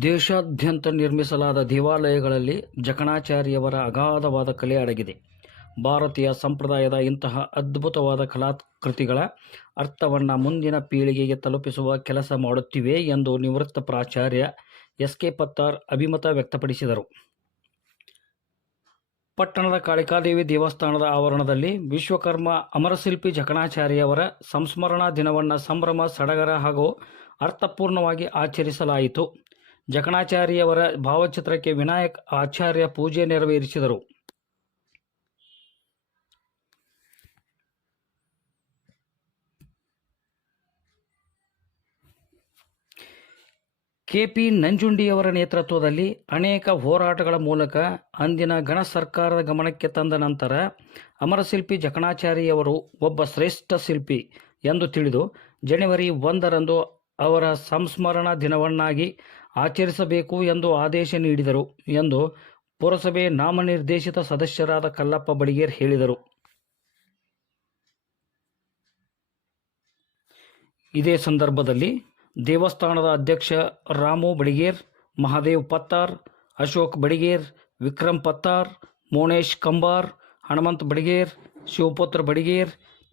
ದೇಶಾದ್ಯಂತ ನಿರ್ಮಿಸಲಾದ ದೇವಾಲಯಗಳಲ್ಲಿ ಜಕಣಾಚಾರ್ಯವರ ಅಗಾಧವಾದ ಕಲೆ ಅಡಗಿದೆ. ಭಾರತೀಯ ಸಂಪ್ರದಾಯದ ಇಂತಹ ಅದ್ಭುತವಾದ ಕಲಾಕೃತಿಗಳ ಅರ್ಥವನ್ನು ಮುಂದಿನ ಪೀಳಿಗೆಗೆ ತಲುಪಿಸುವ ಕೆಲಸ ಮಾಡುತ್ತಿವೆ ಎಂದು ನಿವೃತ್ತ ಪ್ರಾಚಾರ್ಯ ಎಸ್ ಕೆ ಪತ್ತಾರ್ ಅಭಿಮತ ವ್ಯಕ್ತಪಡಿಸಿದರು. ಪಟ್ಟಣದ ಕಾಳಿಕಾದೇವಿ ದೇವಸ್ಥಾನದ ಆವರಣದಲ್ಲಿ ವಿಶ್ವಕರ್ಮ ಅಮರಶಿಲ್ಪಿ ಜಕಣಾಚಾರ್ಯವರ ಸಂಸ್ಮರಣಾ ದಿನವನ್ನು ಸಂಭ್ರಮ, ಸಡಗರ ಹಾಗೂ ಅರ್ಥಪೂರ್ಣವಾಗಿ ಆಚರಿಸಲಾಯಿತು. ಜಕಣಾಚಾರ್ಯವರ ಭಾವಚಿತ್ರಕ್ಕೆ ವಿನಾಯಕ್ ಆಚಾರ್ಯ ಪೂಜೆ ನೆರವೇರಿಸಿದರು. ಕೆಪಿ ನಂಜುಂಡಿಯವರ ನೇತೃತ್ವದಲ್ಲಿ ಅನೇಕ ಹೋರಾಟಗಳ ಮೂಲಕ ಅಂದಿನ ಗಣ ಸರ್ಕಾರದ ಗಮನಕ್ಕೆ ತಂದ ನಂತರ ಅಮರಶಿಲ್ಪಿ ಜಕಣಾಚಾರಿಯವರು ಒಬ್ಬ ಶ್ರೇಷ್ಠ ಶಿಲ್ಪಿ ಎಂದು ತಿಳಿದು, ಜನವರಿ ಒಂದರಂದು ಅವರ ಸಂಸ್ಮರಣಾ ದಿನವನ್ನಾಗಿ ಆಚರಿಸಬೇಕು ಎಂದು ಆದೇಶ ನೀಡಿದರು ಎಂದು ಪುರಸಭೆ ನಾಮನಿರ್ದೇಶಿತ ಸದಸ್ಯರಾದ ಕಲ್ಲಪ್ಪ ಬಡಿಗೇರ್ ಹೇಳಿದರು. ಇದೇ ಸಂದರ್ಭದಲ್ಲಿ ದೇವಸ್ಥಾನದ ಅಧ್ಯಕ್ಷ ರಾಮು ಬಡಿಗೇರ್, ಮಹಾದೇವ್ ಪತ್ತಾರ್, ಅಶೋಕ್ ಬಡಿಗೇರ್ ವಿಕ್ರಮ್ ಪತ್ತಾರ್, ಮೋನೇಶ್ ಕಂಬಾರ್ ಹನುಮಂತ್ ಬಡಿಗೇರ್, ಶಿವಪುತ್ರ ಬಡಿಗೇರ್,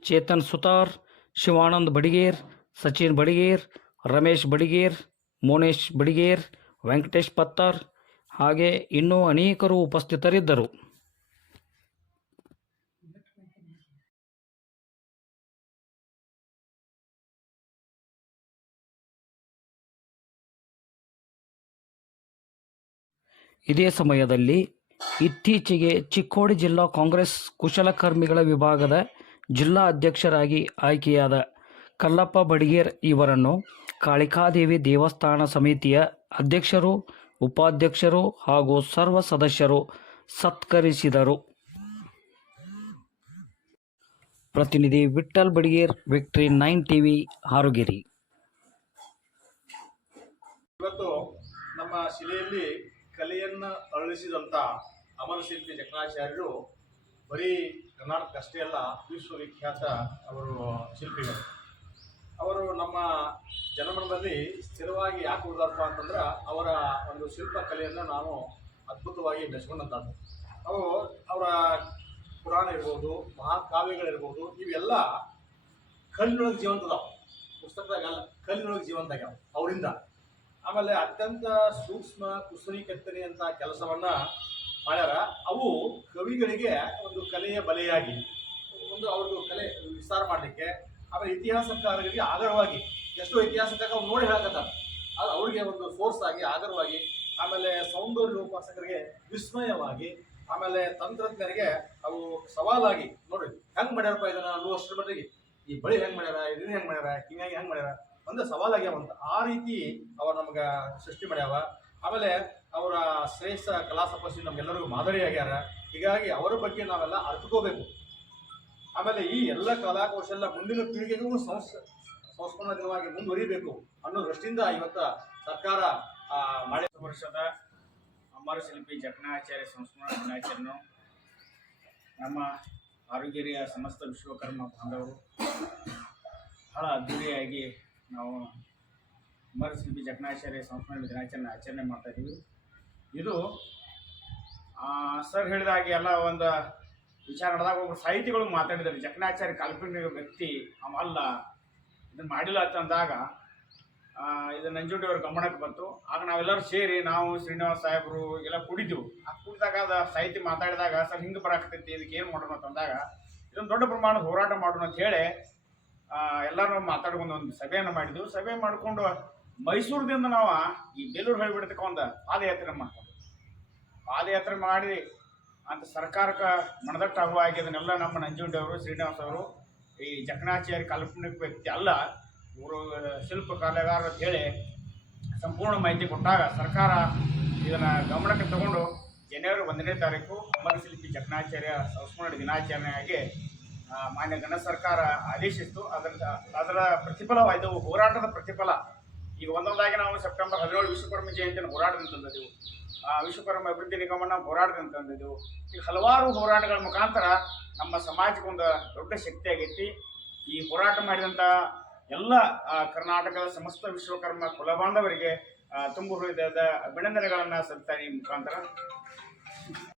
ಚೇತನ್ ಸುತಾರ್, ಶಿವಾನಂದ್ ಬಡಿಗೇರ್, ಸಚಿನ್ ಬಡಿಗೇರ್, ರಮೇಶ್ ಬಡಿಗೇರ್ ಮೋನೇಶ್ ಬಿಡಿಗೇರ್, ವೆಂಕಟೇಶ್ ಪತ್ತಾರ್ ಹಾಗೆ ಇನ್ನೂ ಅನೇಕರು ಉಪಸ್ಥಿತರಿದ್ದರು. ಇದೇ ಸಮಯದಲ್ಲಿ ಇತ್ತೀಚೆಗೆ ಚಿಕ್ಕೋಡಿ ಜಿಲ್ಲಾ ಕಾಂಗ್ರೆಸ್ ಕುಶಲಕರ್ಮಿಗಳ ವಿಭಾಗದ ಜಿಲ್ಲಾ ಅಧ್ಯಕ್ಷರಾಗಿ ಆಯ್ಕೆಯಾದ ಕಲ್ಲಪ್ಪ ಬಡಿಗೇರ್ ಇವರನ್ನು ಕಾಳಿಕಾದೇವಿ ದೇವಸ್ಥಾನ ಸಮಿತಿಯ ಅಧ್ಯಕ್ಷರು, ಉಪಾಧ್ಯಕ್ಷರು ಹಾಗೂ ಸರ್ವ ಸದಸ್ಯರು ಸತ್ಕರಿಸಿದರು. ಪ್ರತಿನಿಧಿ Vithal Badiger, victory nine TV, Harugiri. ಇವತ್ತು ನಮ್ಮ ಶಿಲೆಯಲ್ಲಿ ಕಲೆಯನ್ನು ಅರಳಿಸಿದಂಥ ಅಮರಶಿಲ್ಪಿ ಜಕಣಾಚಾರ್ಯರು ಬರೀ ಕರ್ನಾಟಕ ಅಷ್ಟೇ ಅಲ್ಲ, ವಿಶ್ವವಿಖ್ಯಾತ ಅವರು ಶಿಲ್ಪಿಗಳು. ಅವರು ನಮ್ಮ ಜನಮನದಲ್ಲಿ ಸ್ಥಿರವಾಗಿ ಯಾಕೆ ಉಳಿದಾರಪ್ಪ ಅಂತಂದ್ರೆ ಅವರ ಒಂದು ಶಿಲ್ಪ ಕಲೆಯನ್ನು ನಾವು ಅದ್ಭುತವಾಗಿ ಬೆಳೆಸ್ಕೊಂಡಂಥದ್ದು ಅವು ಅವರ ಪುರಾಣ ಇರ್ಬೋದು, ಮಹಾಕಾವ್ಯಗಳಿರ್ಬೋದು, ಇವೆಲ್ಲ ಕಲ್ಲಿನೊಳಗೆ ಜೀವಂತ ಪುಸ್ತಕದಾಗಲ್ಲ ಕಲ್ಲಿನೊಳಗೆ ಜೀವಂತಾಗ್ಯಾವ, ಅವರಿಂದ. ಆಮೇಲೆ ಅತ್ಯಂತ ಸೂಕ್ಷ್ಮ ಕುಸುರಿ ಕೆತ್ತನೆ ಅಂತ ಕೆಲಸವನ್ನ ಮಾಡ್ಯಾರ. ಅವು ಕವಿಗಳಿಗೆ ಒಂದು ಕಲೆಯ ಬಲೆಯಾಗಿ, ಒಂದು ಅವ್ರದ್ದು ಕಲೆ ವಿಸ್ತಾರ ಮಾಡಲಿಕ್ಕೆ ಆಮೇಲೆ ಇತಿಹಾಸಕಾರರಿಗೆ ಆಗರವಾಗಿ ಎಷ್ಟೋ ಇತಿಹಾಸಕಾರ ಅವ್ರು ನೋಡಿ ಹೇಳಕತ್ತಾರೆ. ಅದು ಅವ್ರಿಗೆ ಒಂದು ಫೋರ್ಸ್ ಆಗಿ, ಆಗರವಾಗಿ, ಆಮೇಲೆ ಸೌಂದರ್ಯ ಉಪಾಸಕರಿಗೆ ವಿಸ್ಮಯವಾಗಿ, ಆಮೇಲೆ ತಂತ್ರಜ್ಞರಿಗೆ ಅವು ಸವಾಲಾಗಿ ನೋಡ್ರಿ ಹೆಂಗ್ ಮಾಡ್ಯಾರಪ್ಪ ಇದನ್ನ ಅನ್ನುವಷ್ಟರ ಮಟ್ಟಿಗೆ? ಈ ಬಳಿ ಹೆಂಗ್ ಮಾಡ್ಯಾರ? ಇದನ್ನ ಹೆಂಗ್ ಮಾಡ್ಯಾರ? ಕಿವಿಯಾಗಿ ಹೆಂಗ್ ಮಾಡ್ಯಾರ? ಒಂದು ಸವಾಲಾಗ್ಯಾವಂತ ಆ ರೀತಿ ಅವ್ರು ನಮ್ಗೆ ಸೃಷ್ಟಿ ಮಾಡ್ಯಾವ. ಆಮೇಲೆ ಅವರ ಶ್ರೇಷ್ಠ ಕಲಾ ತಪಸ್ವಿ ನಮ್ಗೆಲ್ಲರಿಗೂ ಮಾದರಿಯಾಗ್ಯಾರ. ಹೀಗಾಗಿ ಅವರ ಬಗ್ಗೆ ನಾವೆಲ್ಲ ಅರ್ಥಕೋಬೇಕು ಆಮೇಲೆ ಈ ಎಲ್ಲ ಕಲಾಕೌಶಲ್ಯ ಮುಂದಿನ ಪೀಳಿಗೆಗೂ ಸಂಸ್ ದಿನವಾಗಿ ಮುಂದುವರಿಬೇಕು ಅನ್ನೋ ದೃಷ್ಟಿಯಿಂದ ಇವತ್ತ ಸರ್ಕಾರ ಮಳೆ ವರ್ಷದ ಅಮರ ಶಿಲ್ಪಿ ಜಕಣಾಚಾರ್ಯ ಸಂಸ್ಮರಣ ದಿನಾಚರಣೆ ನಮ್ಮ ಆರೋಗ್ಯರಿಯ ಸಮಸ್ತ ವಿಶ್ವಕರ್ಮ ಬಾಂಧವರು ಬಹಳ ಅದ್ದೂರಿಯಾಗಿ ನಾವು ಅಮರಶಿಲ್ಪಿ ಜಕಣಾಚಾರ್ಯ ಸಂಸ್ಮರಣ ದಿನಾಚರಣೆ ಆಚರಣೆ ಮಾಡ್ತಾ ಇದ್ದೀವಿ ಇದು ಸರ್ ಹೇಳಿದಾಗೆ ಎಲ್ಲ ಒಂದು ವಿಚಾರ ನಡೆದಾಗ ಒಬ್ಬರು ಸಾಹಿತಿಗಳು ಮಾತಾಡಿದ್ದಾರೆ. ಜಕಣಾಚಾರ್ಯ ಕಾಲ್ಪನಿಕ ವ್ಯಕ್ತಿ ಅವಲ್ಲ ಇದನ್ನು ಮಾಡಿಲ್ಲ ಅಂತಂದಾಗ ಇದು ನಂಜುಂಡಿಯವ್ರ ಗಮನಕ್ಕೆ ಬಂತು. ಆಗ ನಾವೆಲ್ಲರೂ ಸೇರಿ ನಾವು ಶ್ರೀನಿವಾಸ ಸಾಹೇಬರು ಎಲ್ಲ ಕುಡಿದೆವು. ಆ ಕುಡಿದಾಗ ಅದು ಸಾಹಿತಿ ಮಾತಾಡಿದಾಗ, ಸರ್, ಹಿಂಗೆ ಬರಾಕತೈತಿ ಇದಕ್ಕೆ ಏನು ಮಾಡೋಣ? ಅಂತಂದಾಗ ಇದೊಂದು ದೊಡ್ಡ ಪ್ರಮಾಣದ ಹೋರಾಟ ಮಾಡೋಣ ಅಂತ ಹೇಳಿ ಎಲ್ಲರೂ ಮಾತಾಡ್ಕೊಂಡು ಒಂದು ಸಭೆಯನ್ನು ಮಾಡಿದ್ವು. ಸಭೆ ಮಾಡಿಕೊಂಡು ಮೈಸೂರದಿಂದ ನಾವು ಈ ಬೇಲೂರು ಹೇಳಿಬಿಡ್ತಕ್ಕ ಒಂದು ಪಾದಯಾತ್ರೆ ಮಾಡ್ಕೊಂಡು ಪಾದಯಾತ್ರೆ ಮಾಡಿ ಅಂತ ಸರ್ಕಾರಕ್ಕೆ ಮನದಟ್ಟಾಗುವಾಗಿ ಇದನ್ನೆಲ್ಲ ನಮ್ಮ ನಂಜುಂಡಿಯವರು ಶ್ರೀನಿವಾಸ ಅವರು, ಈ ಜಕಣಾಚಾರ್ಯ ಕಾಲ್ಪನಿಕ ವ್ಯಕ್ತಿ ಅಲ್ಲ, ಇವರು ಶಿಲ್ಪ ಕಲೆಗಾರ ಅಂತ ಹೇಳಿ ಸಂಪೂರ್ಣ ಮಾಹಿತಿ ಕೊಟ್ಟಾಗ ಸರ್ಕಾರ ಇದನ್ನು ಗಮನಕ್ಕೆ ತಗೊಂಡು ಜನವರಿ ಒಂದನೇ ತಾರೀಕು ಅಮರಶಿಲ್ಪಿ ಜಕಣಾಚಾರ್ಯ ಸಂಸ್ಮರಣ ದಿನಾಚರಣೆಯಾಗಿ ಮಾನ್ಯ ಗಣ ಸರ್ಕಾರ ಆದೇಶಿಸಿತು. ಅದರ ಅದರ ಪ್ರತಿಫಲವಾಯಿತು, ಹೋರಾಟದ ಪ್ರತಿಫಲ. ಈಗ ಒಂದೊಂದಾಗಿ ನಾವು ಸೆಪ್ಟೆಂಬರ್ ಹದಿನೇಳು ವಿಶ್ವಕರ್ಮ ಜಯಂತಿಯನ್ನು ಹೋರಾಟದಿಂದ ತಂದಿದ್ದೆವು ವಿಶ್ವಕರ್ಮ ಅಭಿವೃದ್ಧಿ ನಿಗಮನ ಹೋರಾಟದಿಂದ ತಂದಿದ್ದೆವು ಈಗ ಹಲವಾರು ಹೋರಾಟಗಳ ಮುಖಾಂತರ ನಮ್ಮ ಸಮಾಜಕ್ಕೊಂದು ದೊಡ್ಡ ಶಕ್ತಿ ಆಗೈತಿ. ಈ ಹೋರಾಟ ಮಾಡಿದಂಥ ಎಲ್ಲ ಕರ್ನಾಟಕದ ಸಮಸ್ತ ವಿಶ್ವಕರ್ಮ ಕುಲಬಾಂಧವರಿಗೆ ತುಂಬು ಹೃದಯದ ಅಭಿನಂದನೆಗಳನ್ನು ಸಲ್ತಾನೆ ಮುಖಾಂತರ.